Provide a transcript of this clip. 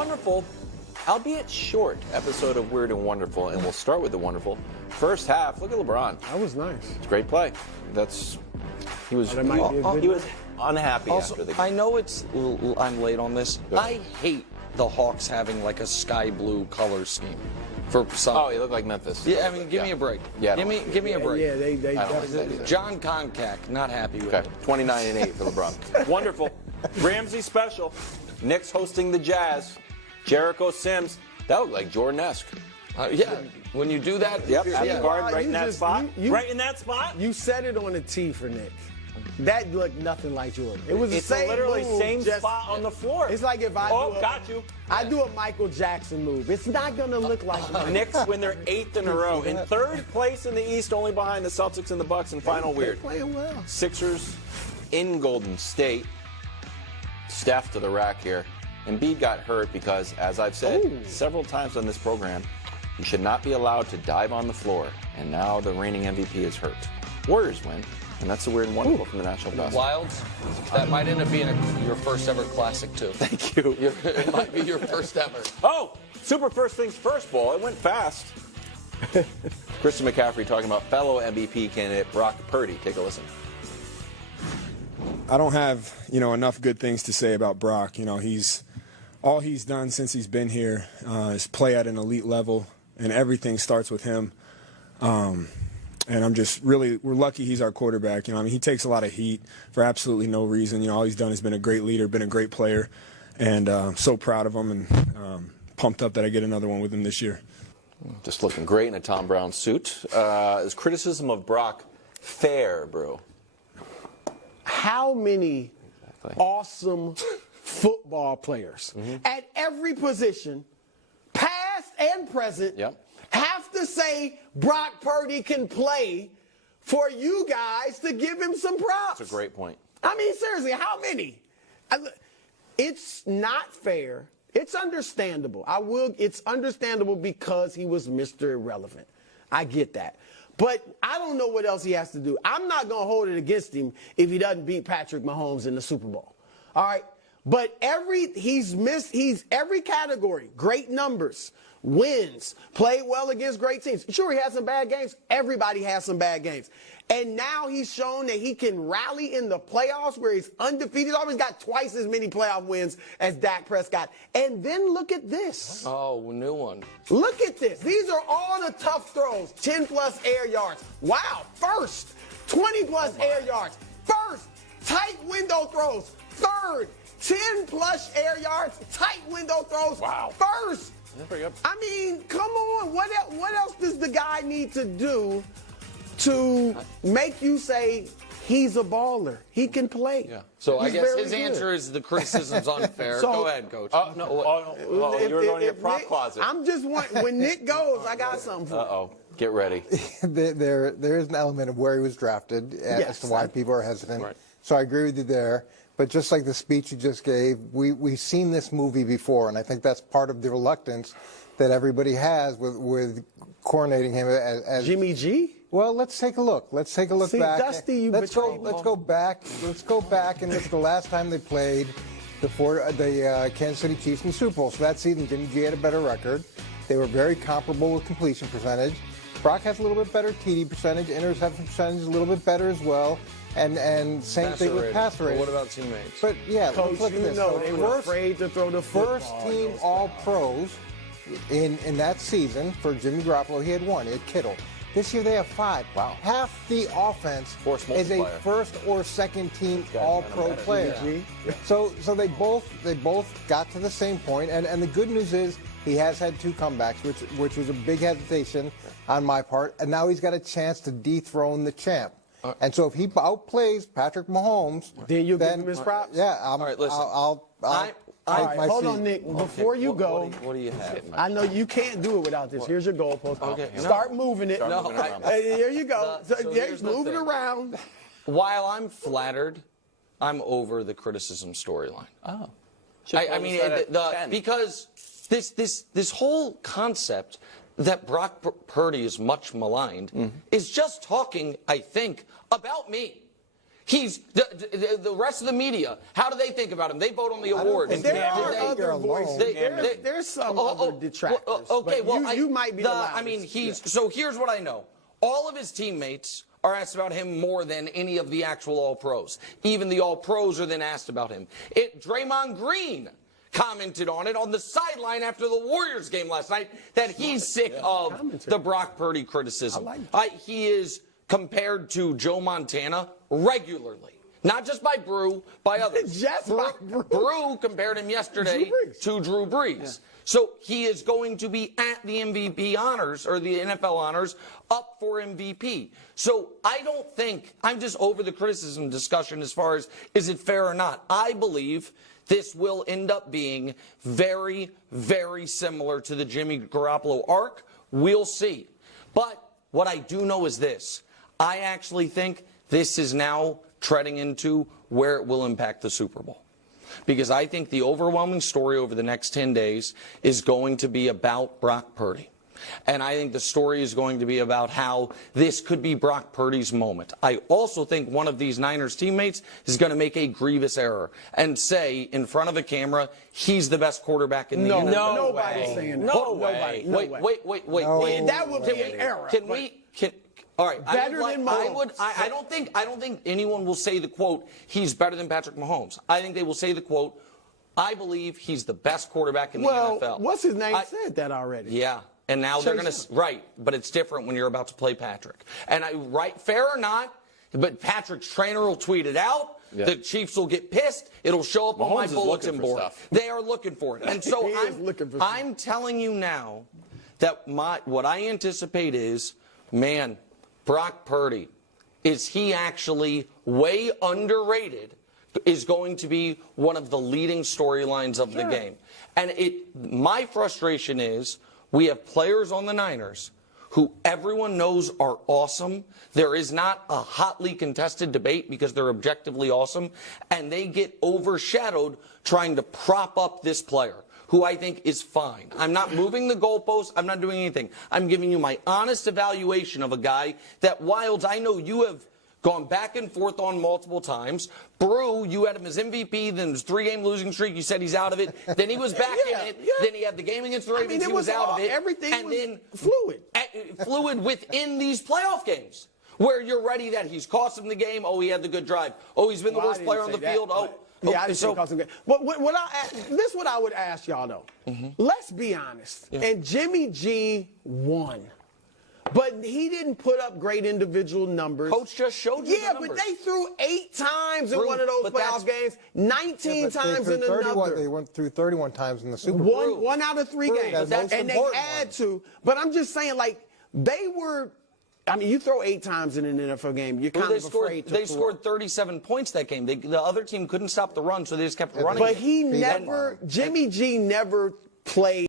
wonderful, albeit short, episode of Weird and Wonderful, and we'll start with the wonderful. First half, look at LeBron. That was nice. It's a great play. He was unhappy after the game. I know I'm late on this. I hate the Hawks having like a sky blue color scheme for some. Oh, you look like Memphis. Yeah, I mean, give me a break. Yeah, give me a break. Yeah, they John Koncak, not happy with it. 29-8 for LeBron. Wonderful. Ramsey special. Knicks hosting the Jazz. Jericho Sims. That looked like Jordan-esque. Yeah, when you do that, yep, yeah. Guard right in that spot. Right in that spot. You set it on a tee for Nick. That looked nothing like Jordan. It was the same literally move, same spot on the floor. It's like if I do a Michael Jackson move. It's not going to look like the Knicks win their 8th in a row. In third place in the East, only behind the Celtics and the Bucks, and final weird. Playing well. Sixers in Golden State. Steph to the rack here. Embiid got hurt because, as I've said several times on this program, you should not be allowed to dive on the floor. And now the reigning MVP is hurt. Warriors win. And that's the Weird and Wonderful from the National Basketball. Wilds, that might end up being your first ever classic, too. Thank you. It might be your first ever. Oh, super first things first ball. It went fast. Christian McCaffrey talking about fellow MVP candidate Brock Purdy. Take a listen. I don't have, enough good things to say about Brock. All he's done since he's been here is play at an elite level, and everything starts with him. And I'm just we're lucky he's our quarterback. He takes a lot of heat for absolutely no reason. All he's done is been a great leader, been a great player, and so proud of him and pumped up that I get another one with him this year. Just looking great in a Tom Brown suit. Is criticism of Brock fair, bro? How many awesome football players at every position, past and present, have to say Brock Purdy can play for you guys to give him some props? That's a great point. I mean, seriously, how many? It's not fair. It's understandable. It's understandable because he was Mr. Irrelevant. I get that. But I don't know what else he has to do. I'm not going to hold it against him if he doesn't beat Patrick Mahomes in the Super Bowl. All right? But he's every category. Great numbers, wins, played well against great teams. Sure, he has some bad games. Everybody has some bad games. And now he's shown that he can rally in the playoffs where he's undefeated. He's always got twice as many playoff wins as Dak Prescott. And then look at this. Oh, new one. Look at this. These are all the tough throws. 10-plus air yards. Wow. First. 20-plus air yards. First. Tight window throws. Third. 10-plus air yards. Tight window throws. Wow. First. I mean, come on. What else does the guy need to do to make you say he's a baller? He can play. Yeah. So He's I guess very his good. answer is the criticism's unfair. So- Go ahead, Coach. You're going to your prop Nick, closet. I'm just when Nick goes, I got something for him. Uh-oh. Get ready. There is an element of where he was drafted as to why people are hesitant. Right. So I agree with you there. But just like the speech you just gave, we've seen this movie before, and I think that's part of the reluctance that everybody has with coronating him as Jimmy G? Well, let's take a look. Let's take a look back. Dusty, you let's go back. Let's go back and look at the last time they played the Kansas City Chiefs in the Super Bowl. So that season, Jimmy G had a better record. They were very comparable with completion percentage. Brock has a little bit better TD percentage. Interception percentage is a little bit better as well. And same thing with passer rating. What about teammates? But yeah, Coach, look at this. they were afraid to throw the football. First team All-Pros in that season for Jimmy Garoppolo. He had one. He had Kittle. This year they have 5. Wow. Half the offense is a first or second team All-Pro player. Yeah. So they both got to the same point. And the good news is he has had 2 comebacks, which was a big hesitation on my part. And now he's got a chance to dethrone the champ. And so if he outplays Patrick Mahomes, then you give him his props? Yeah. All right, listen. I'll take my hold seat. on, Nick. Before you go, What do you have? I know you can't do it without this. Here's your goalpost. Okay. Start moving it. Start moving around. Here you go. So here's the move it thing. around. While I'm flattered, I'm over the criticism storyline. Oh. I mean, because this whole concept that Brock Purdy is much maligned is just talking, I think, about me. He's the rest of the media. How do they think about him? They vote on the awards. think There are They- other alone. voices. There's some other detractors. Okay, but well, you might be the I loudest. mean, so here's what I know. All of his teammates are asked about him more than any of the actual All-Pros. Even the All-Pros are then asked about him. Draymond Green commented on it on the sideline after the Warriors game last night that he's sick of the Brock Purdy criticism. He is compared to Joe Montana regularly. Not just by Brew, by others. By Brew compared him yesterday to Drew Brees. Yeah. So he is going to be at the MVP honors, or the NFL honors, up for MVP. So I don't think, I'm just over the criticism discussion as far as is it fair or not. I believe this will end up being very, very similar to the Jimmy Garoppolo arc. We'll see. But what I do know is this. I actually think this is now treading into where it will impact the Super Bowl. Because I think the overwhelming story over the next 10 days is going to be about Brock Purdy. And I think the story is going to be about how this could be Brock Purdy's moment. I also think one of these Niners teammates is going to make a grievous error and say in front of a camera, he's the best quarterback in the NFL. No, nobody's saying that. No way. Wait. That would be an error. All right. Better than Mahomes. I don't think anyone will say the quote, he's better than Patrick Mahomes. I think they will say the quote, I believe he's the best quarterback in the NFL. Well, what's his name said that already. Yeah. And now they're going to, right, but it's different when you're about to play Patrick. And fair or not, but Patrick's trainer will tweet it out. Yeah. The Chiefs will get pissed. It'll show up Mahomes on my bulletin board. Stuff. They are looking for it. And so I'm telling you now that what I anticipate is, man, Brock Purdy, is he actually way underrated, is going to be one of the leading storylines of the game. And my frustration is we have players on the Niners who everyone knows are awesome. There is not a hotly contested debate because they're objectively awesome, and they get overshadowed trying to prop up this player who I think is fine. I'm not moving the goalposts. I'm not doing anything. I'm giving you my honest evaluation of a guy that, Wilds, I know you have gone back and forth on multiple times. Brew, you had him as MVP, then his 3-game losing streak. You said he's out of it. Then he was back in it. Yeah. Then he had the game against the Ravens. He was out of it. Everything and was then fluid. Fluid within these playoff games where you're ready that he's cost him the game. Oh, he had the good drive. Oh, he's been the worst player on the field. Yeah, I didn't say cost him the game. But this is what I would ask y'all, though. Let's be honest. Yeah. And Jimmy G won. But he didn't put up great individual numbers. Coach just showed you the numbers. But they threw 8 times in one of those playoff games, 19 times in another. They went through 31 times in the Super Bowl. One out of 3 games. And they had to. But I'm just saying, like, they were... I mean, you throw 8 times in an NFL game, you're kind of afraid to They scored 37 points that game. The other team couldn't stop the run, so they just kept running. But Jimmy G never played